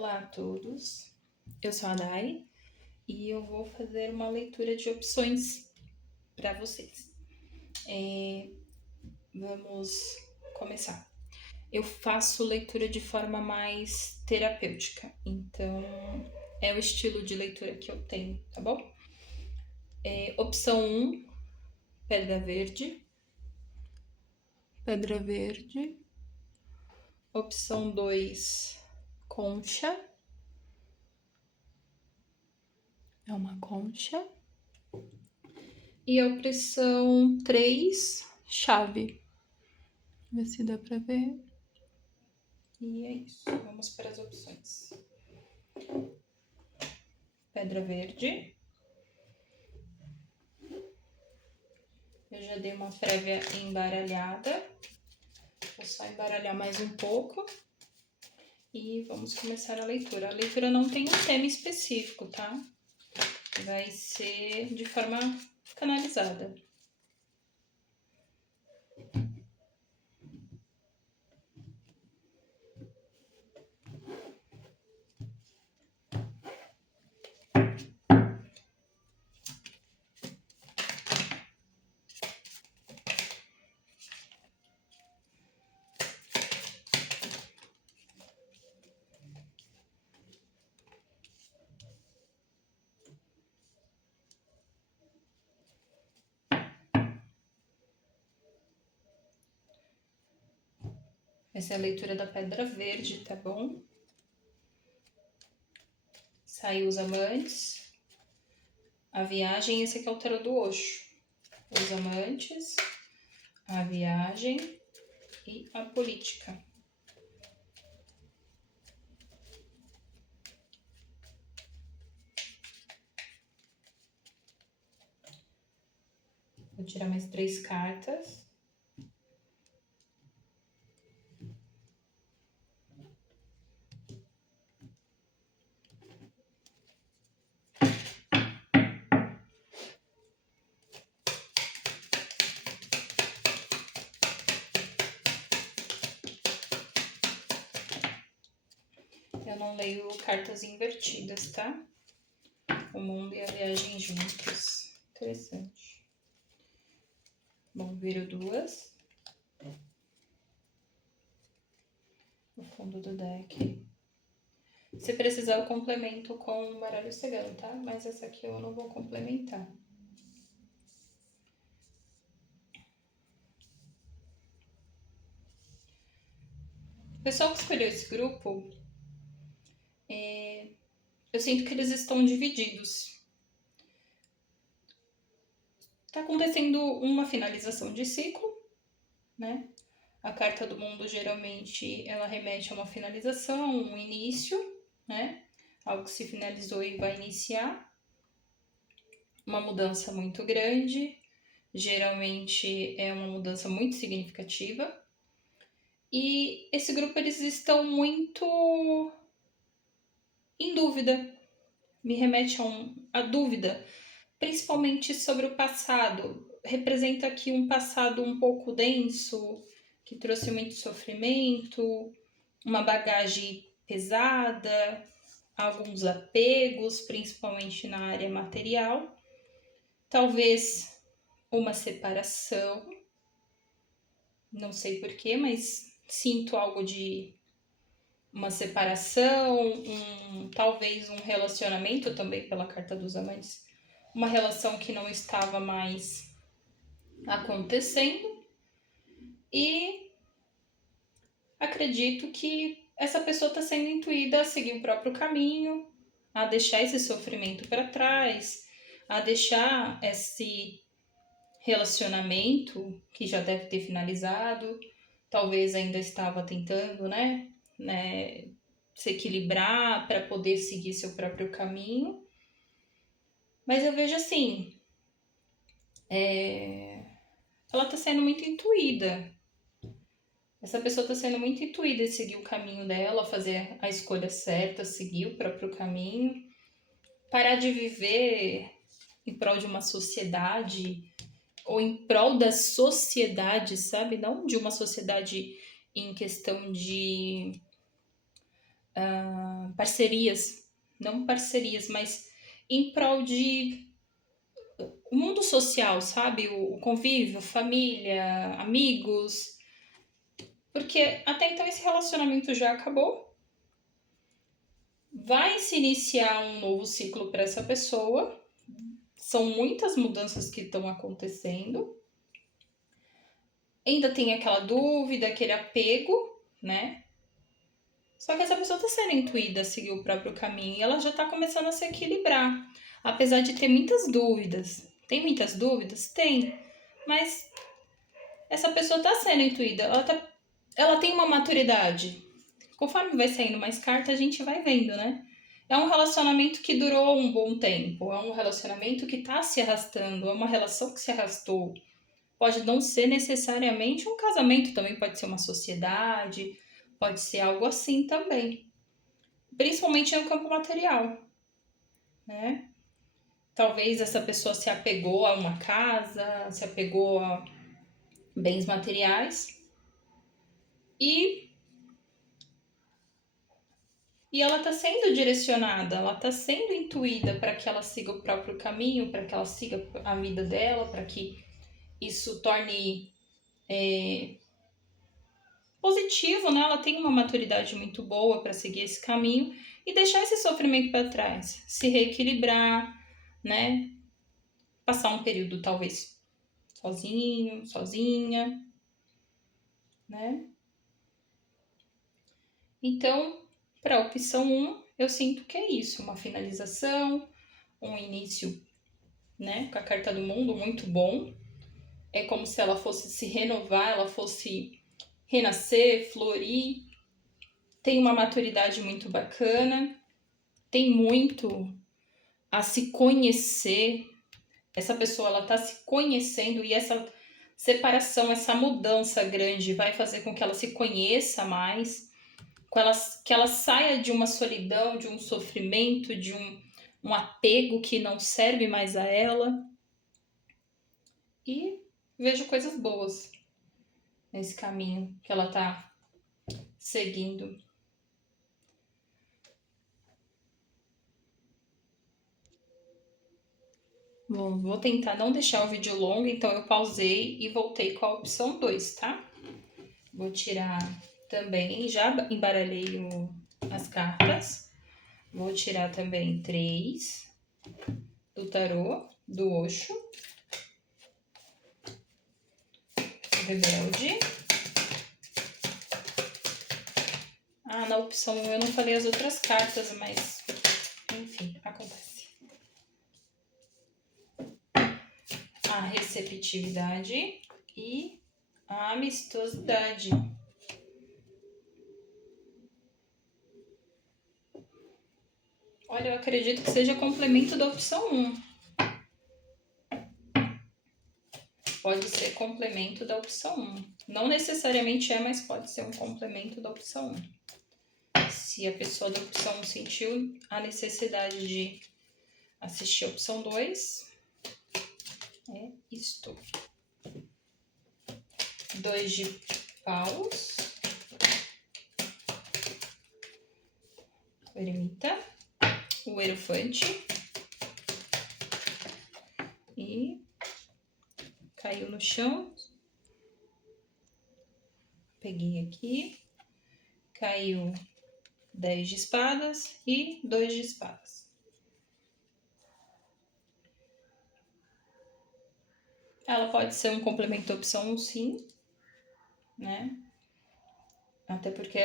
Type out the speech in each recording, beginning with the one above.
Olá a todos, eu sou a Dai e eu vou fazer uma leitura de opções para vocês. Vamos começar. Eu faço leitura de forma mais terapêutica, então é o estilo de leitura que eu tenho, tá bom? Opção 1, pedra verde. Pedra verde. Opção 2, concha. É uma concha. E a opção 3, chave. Ver se dá pra ver. E é isso. Vamos para as opções. Pedra verde. Eu já dei uma prévia embaralhada. Vou só embaralhar mais um pouco. E vamos começar a leitura. A leitura não tem um tema específico, tá? Vai ser de forma canalizada. Essa é a leitura da pedra verde, tá bom? Saiu os amantes. A viagem, esse aqui é o tarô do Osho. Os amantes, a viagem e a política. Vou tirar mais 3 cartas. Eu não leio cartas invertidas, tá? O mundo e a viagem juntos. Interessante. Bom, viro 2. No fundo do deck. Se precisar, eu complemento com o baralho cigano, tá? Mas essa aqui eu não vou complementar. O pessoal que escolheu esse grupo, eu sinto que eles estão divididos. Tá acontecendo uma finalização de ciclo, né? A carta do mundo, geralmente, ela remete a uma finalização, um início, né? Algo que se finalizou e vai iniciar. Uma mudança muito grande. Geralmente, é uma mudança muito significativa. E esse grupo, eles estão muito em dúvida. Me remete a dúvida, principalmente sobre o passado. Representa aqui um passado um pouco denso, que trouxe muito sofrimento, uma bagagem pesada, alguns apegos, principalmente na área material. Talvez uma separação, não sei porquê, mas sinto algo de uma separação, talvez um relacionamento também pela carta dos amantes, uma relação que não estava mais acontecendo, e acredito que essa pessoa está sendo intuída a seguir o próprio caminho, a deixar esse sofrimento para trás, a deixar esse relacionamento que já deve ter finalizado, talvez ainda estava tentando, né se equilibrar para poder seguir seu próprio caminho. Mas eu vejo assim, ela está sendo muito intuída. Essa pessoa está sendo muito intuída de seguir o caminho dela, fazer a escolha certa, seguir o próprio caminho, parar de viver em prol de uma sociedade ou em prol da sociedade, sabe? Não de uma sociedade em questão de parcerias, não parcerias, mas em prol de o mundo social, sabe? O convívio, família, amigos. Porque até então esse relacionamento já acabou. Vai se iniciar um novo ciclo para essa pessoa. São muitas mudanças que estão acontecendo. Ainda tem aquela dúvida, aquele apego, né? Só que essa pessoa está sendo intuída a seguir o próprio caminho e ela já está começando a se equilibrar. Apesar de ter muitas dúvidas. Tem muitas dúvidas? Tem. Mas essa pessoa está sendo intuída. Ela tem uma maturidade. Conforme vai saindo mais carta, a gente vai vendo, né? É um relacionamento que durou um bom tempo. É um relacionamento que está se arrastando. É uma relação que se arrastou. Pode não ser necessariamente um casamento, também pode ser uma sociedade, pode ser algo assim também. Principalmente no campo material, né? Talvez essa pessoa se apegou a uma casa, se apegou a bens materiais e ela está sendo direcionada, ela está sendo intuída para que ela siga o próprio caminho, para que ela siga a vida dela, para que isso torne positivo, né? Ela tem uma maturidade muito boa para seguir esse caminho e deixar esse sofrimento para trás, se reequilibrar, né? Passar um período talvez sozinho, sozinha, né? Então, para a opção 1, eu sinto que é isso, uma finalização, um início, né, com a carta do mundo muito bom. É como se ela fosse se renovar, ela fosse renascer, florir. Tem uma maturidade muito bacana, tem muito a se conhecer. Essa pessoa, ela tá se conhecendo e essa separação, essa mudança grande vai fazer com que ela se conheça mais, que ela saia de uma solidão, de um sofrimento, de um apego que não serve mais a ela. E vejo coisas boas nesse caminho que ela tá seguindo. Bom, vou tentar não deixar o vídeo longo, então eu pausei e voltei com a opção 2, tá? Vou tirar também, já embaralhei as cartas. Vou tirar também 3 do tarô, do Osho. O Rebelde. Na opção 1 eu não falei as outras cartas, mas enfim, acontece. A receptividade e a amistosidade. Olha, eu acredito que seja complemento da opção 1. Pode ser complemento da opção 1. Não necessariamente é, mas pode ser um complemento da opção 1. Se a pessoa da opção 1 sentiu a necessidade de assistir a opção 2, é isto. 2 de paus. O eremita. O Hierofante. E caiu no chão. Peguei aqui. Caiu 10 de espadas e 2 de espadas. Ela pode ser um complemento da opção 1, sim, né? Até porque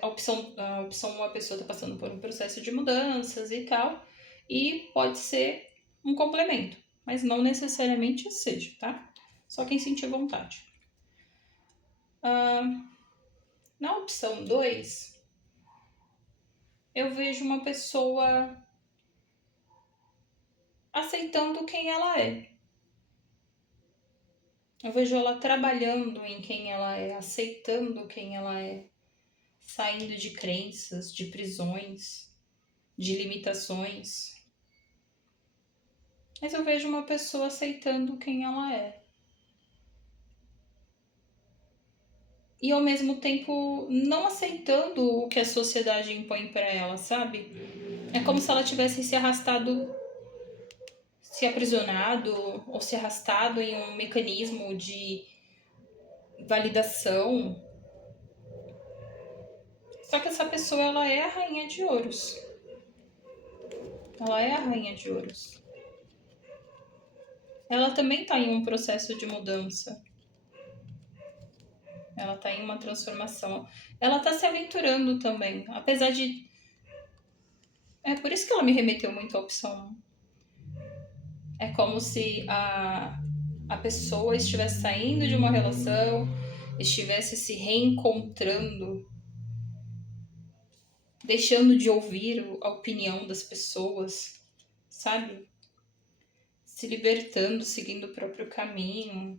a opção 1 a pessoa está passando por um processo de mudanças e tal, e pode ser um complemento, mas não necessariamente seja, tá? Só quem sentir vontade. Na opção 2, eu vejo uma pessoa aceitando quem ela é. Eu vejo ela trabalhando em quem ela é, aceitando quem ela é, saindo de crenças, de prisões, de limitações. Mas eu vejo uma pessoa aceitando quem ela é. e ao mesmo tempo não aceitando o que a sociedade impõe para ela, sabe? É como se ela tivesse se arrastado, se aprisionado ou se arrastado em um mecanismo de validação. Só que essa pessoa, ela é a rainha de ouros. Ela é a rainha de ouros. Ela também está em um processo de mudança. Ela está em uma transformação. Ela está se aventurando também. Apesar de. É por isso que ela me remeteu muito à opção 1. É como se a pessoa estivesse saindo de uma relação, estivesse se reencontrando, deixando de ouvir a opinião das pessoas, sabe? Se libertando, seguindo o próprio caminho.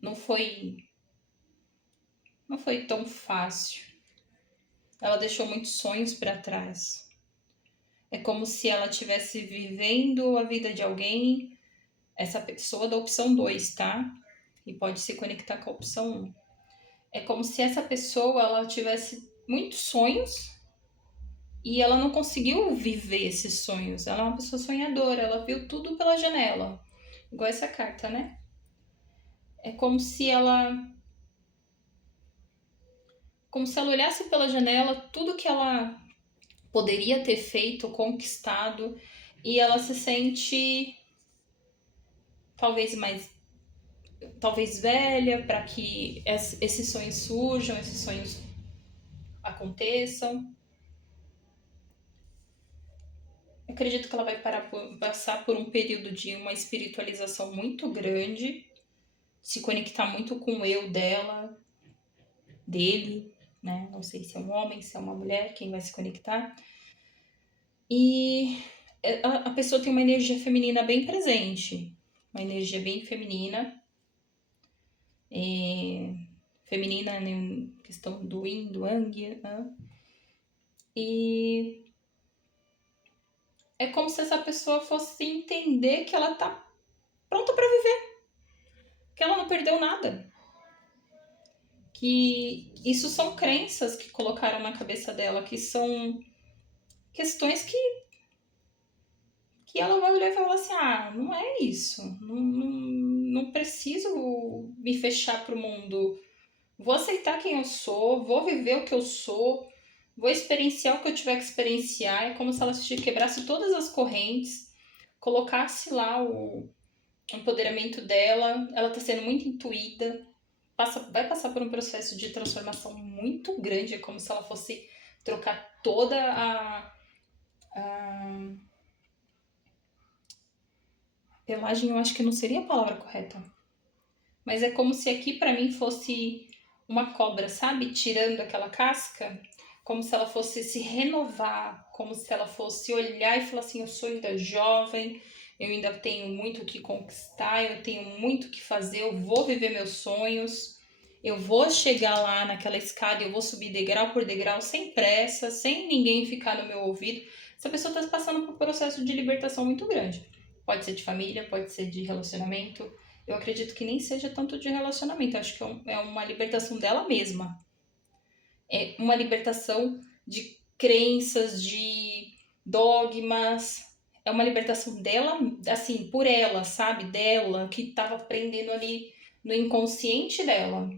Não foi tão fácil. Ela deixou muitos sonhos para trás. É como se ela estivesse vivendo a vida de alguém, essa pessoa da opção 2, tá? E pode se conectar com a opção 1. É como se essa pessoa ela tivesse muitos sonhos e ela não conseguiu viver esses sonhos. Ela é uma pessoa sonhadora, ela viu tudo pela janela. Igual essa carta, né? É como se ela olhasse pela janela tudo que ela poderia ter feito, conquistado, e ela se sente talvez velha para que esses sonhos surjam, esses sonhos aconteçam. Eu acredito que ela vai passar por um período de uma espiritualização muito grande, se conectar muito com o eu dele, né? Não sei se é um homem, se é uma mulher, quem vai se conectar. E a pessoa tem uma energia feminina bem presente, uma energia bem feminina. Feminina em questão do yin, do yang, né? E é como se essa pessoa fosse entender que ela tá pronta para viver, que ela não perdeu nada, que isso são crenças que colocaram na cabeça dela, que são questões que ela vai olhar e falar assim, não é isso, não preciso me fechar pro mundo, vou aceitar quem eu sou, vou viver o que eu sou, vou experienciar o que eu tiver que experienciar. É como se ela quebrasse todas as correntes, colocasse lá o empoderamento dela. Ela está sendo muito intuída, vai passar por um processo de transformação muito grande. É como se ela fosse trocar toda a pelagem, eu acho que não seria a palavra correta, mas é como se aqui para mim fosse uma cobra, sabe? Tirando aquela casca, como se ela fosse se renovar, como se ela fosse olhar e falar assim, eu sou ainda jovem, eu ainda tenho muito o que conquistar, eu tenho muito o que fazer, eu vou viver meus sonhos, eu vou chegar lá naquela escada, eu vou subir degrau por degrau, sem pressa, sem ninguém ficar no meu ouvido. Essa pessoa está passando por um processo de libertação muito grande. Pode ser de família, pode ser de relacionamento. Eu acredito que nem seja tanto de relacionamento, acho que é uma libertação dela mesma. É uma libertação de crenças, de dogmas. É uma libertação dela, assim, por ela, sabe? Dela, que estava aprendendo ali no inconsciente dela.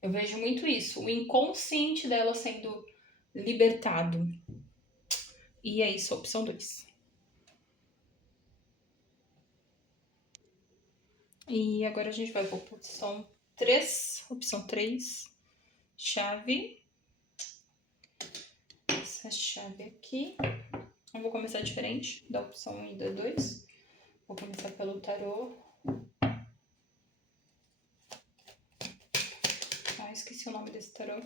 Eu vejo muito isso, o inconsciente dela sendo libertado. E é isso, opção 2. E agora a gente vai para a opção 3. Opção 3, chave. Essa chave aqui. Eu vou começar diferente da opção 1 e da 2. Vou começar pelo tarô. Esqueci o nome desse tarô.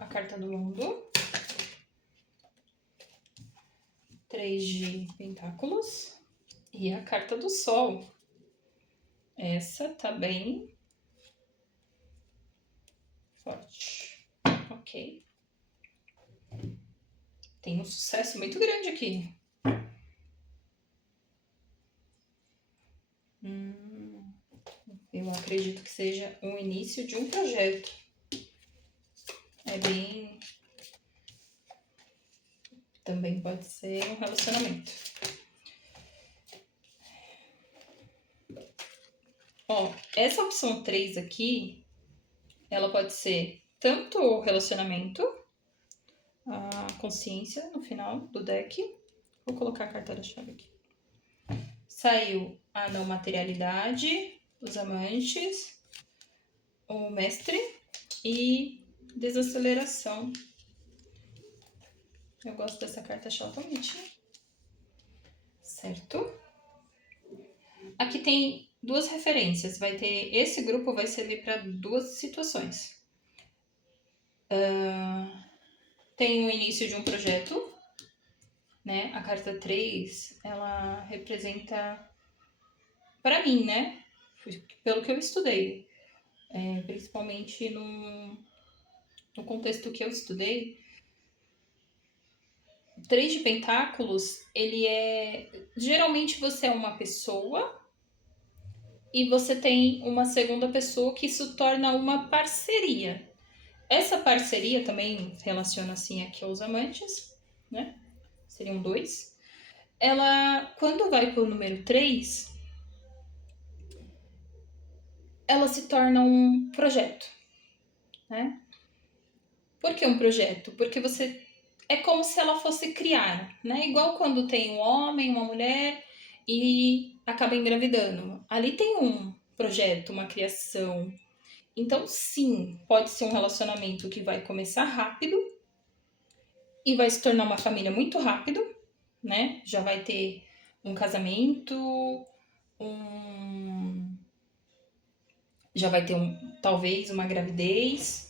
A carta do mundo. 3 de pentáculos. E a carta do sol. Essa tá bem forte. Ok. Tem um sucesso muito grande aqui. Eu acredito que seja um início de um projeto. É bem... Também pode ser um relacionamento. Ó, essa opção 3 aqui, ela pode ser tanto o relacionamento, a consciência no final do deck. Vou colocar a carta da chave aqui. Saiu a não materialidade, os amantes, o mestre e desaceleração. Eu gosto dessa carta, achei ela tão bonitinha. Certo? Aqui tem duas referências. Vai ter, esse grupo vai servir para duas situações. Tem o início de um projeto, né? A carta 3, ela representa, para mim, né? Pelo que eu estudei, principalmente no contexto que eu estudei, 3 de pentáculos, ele é... Geralmente você é uma pessoa e você tem uma segunda pessoa que isso torna uma parceria. Essa parceria também relaciona assim aqui aos amantes, né? Seriam 2. Ela, quando vai pro número 3, ela se torna um projeto, né? Por que um projeto? Porque você... É como se ela fosse criar, né? Igual quando tem um homem, uma mulher e acaba engravidando. Ali tem um projeto, uma criação. Então, sim, pode ser um relacionamento que vai começar rápido e vai se tornar uma família muito rápido, né? Já vai ter um casamento, já vai ter talvez uma gravidez.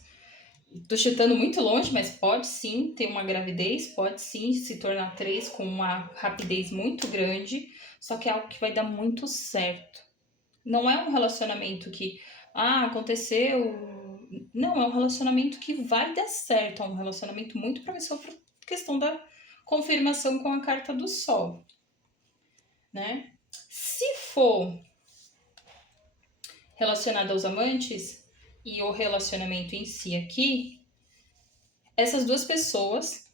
Tô chutando muito longe, mas pode sim ter uma gravidez, pode sim se tornar 3 com uma rapidez muito grande, só que é algo que vai dar muito certo. Não é um relacionamento que, aconteceu... Não, é um relacionamento que vai dar certo, é um relacionamento muito promissor por questão da confirmação com a carta do Sol, né? Se for relacionado aos amantes e o relacionamento em si aqui, essas duas pessoas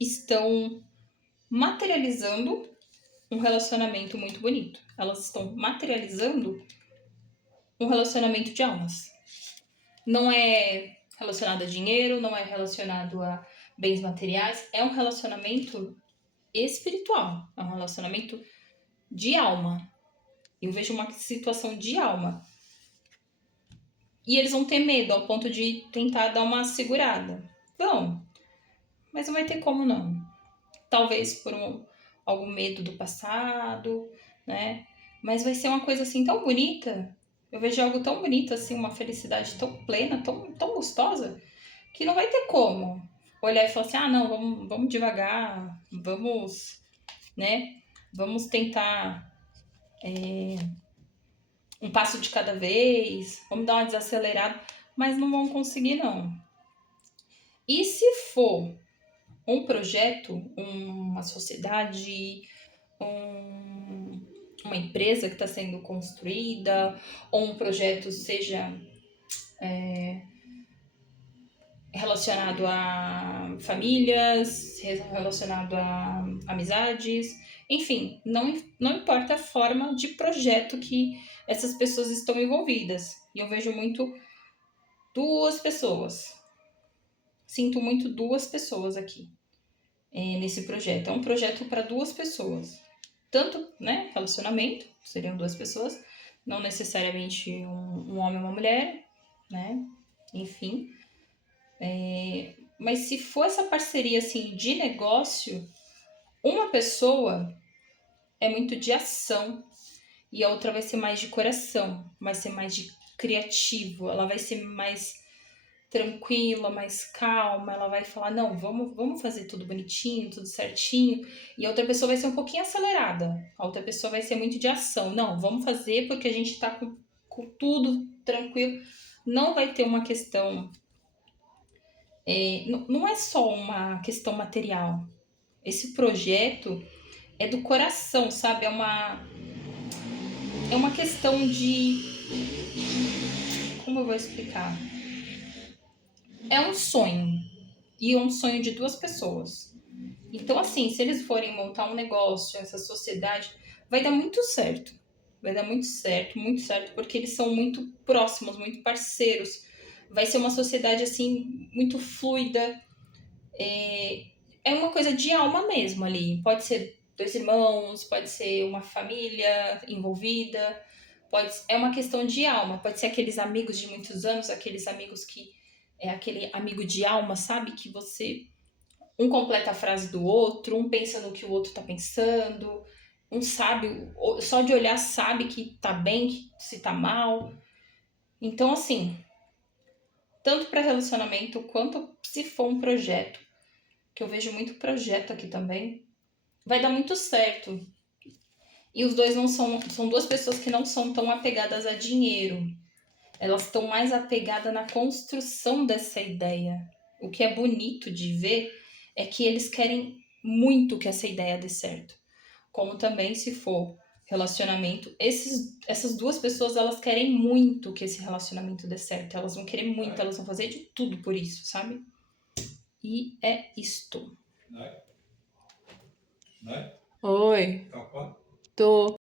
estão materializando um relacionamento muito bonito. Elas estão materializando um relacionamento de almas. Não é relacionado a dinheiro, não é relacionado a bens materiais, é um relacionamento espiritual, é um relacionamento de alma. Eu vejo uma situação de alma. E eles vão ter medo ao ponto de tentar dar uma segurada. Vão, mas não vai ter como não. Talvez por algum medo do passado, né? Mas vai ser uma coisa assim tão bonita. Eu vejo algo tão bonito assim, uma felicidade tão plena, tão gostosa, que não vai ter como olhar e falar assim, não, vamos devagar, vamos, né? Vamos tentar um passo de cada vez, vamos dar uma desacelerada, mas não vão conseguir não. E se for um projeto, uma sociedade, uma empresa que está sendo construída, ou um projeto seja relacionado a famílias, relacionado a amizades, enfim, não importa a forma de projeto que essas pessoas estão envolvidas. E eu vejo muito duas pessoas. Sinto muito duas pessoas aqui nesse projeto. É um projeto para duas pessoas. Tanto, né, relacionamento, seriam duas pessoas, não necessariamente um homem e uma mulher, né, enfim. Mas se for essa parceria, assim, de negócio, uma pessoa é muito de ação e a outra vai ser mais de coração, vai ser mais de criativo, ela vai ser mais tranquila, mais calma, ela vai falar, não, vamos fazer tudo bonitinho, tudo certinho, e a outra pessoa vai ser um pouquinho acelerada, a outra pessoa vai ser muito de ação, não, vamos fazer porque a gente tá com tudo tranquilo, não vai ter uma questão, não é só uma questão material, esse projeto é do coração, sabe, é uma questão de Como eu vou explicar? É um sonho. E um sonho de duas pessoas. Então, assim, se eles forem montar um negócio, essa sociedade, vai dar muito certo. Vai dar muito certo, porque eles são muito próximos, muito parceiros. Vai ser uma sociedade, assim, muito fluida. É uma coisa de alma mesmo ali. Pode ser dois irmãos, pode ser uma família envolvida, é uma questão de alma. Pode ser aqueles amigos de muitos anos, aqueles amigos que é aquele amigo de alma, sabe? Que você um completa a frase do outro, um pensa no que o outro tá pensando, um sabe, só de olhar sabe que tá bem, que se tá mal. Então, assim, tanto para relacionamento quanto se for um projeto, que eu vejo muito projeto aqui também, vai dar muito certo. E os dois não são duas pessoas que não são tão apegadas a dinheiro. Elas estão mais apegadas na construção dessa ideia. O que é bonito de ver é que eles querem muito que essa ideia dê certo. Como também se for relacionamento, essas duas pessoas elas querem muito que esse relacionamento dê certo. Elas vão querer muito, elas vão fazer de tudo por isso, sabe? E é isto. Oi. Tô.